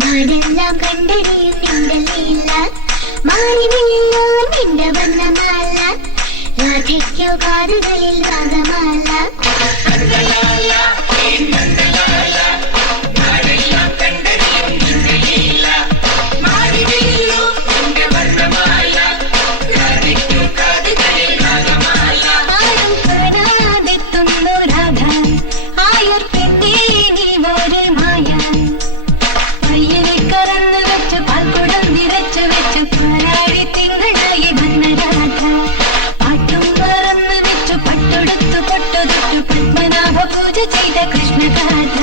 നാടെല്ലാം കണ്ടറിയും നിന്റെ ലീല മാറിവില്ലോ നിന്റെ വർണ്ണമാല രാധയ്ക്കോ കാതുകളിൽ രാഗമാല പത്മനാഭ പൂജ ചെയ്ത കൃഷ്ണഗാഥ